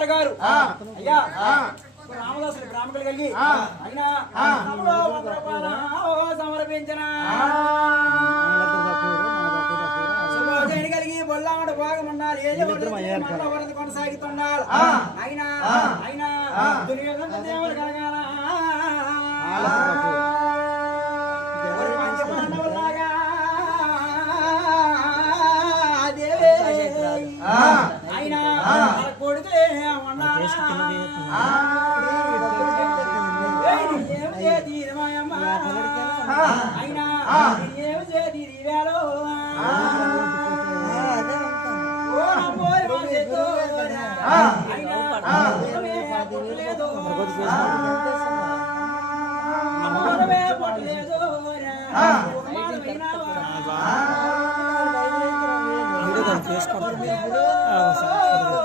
నాన్నగారు గారు అయ్యా రామదాసులు బ్రాహ్మణులు కలిగి అయినా సమర్పించిన శుభోజని కలిగి బొల్లామడ భాగమన్నారు ఏ కొనసాగుతున్నారు అయినా అయినా దుర్యోధన దేవుడు కలగాల అయినా కొడుకులే అయినా ఏమి చేతి వేలో పట్టలేదు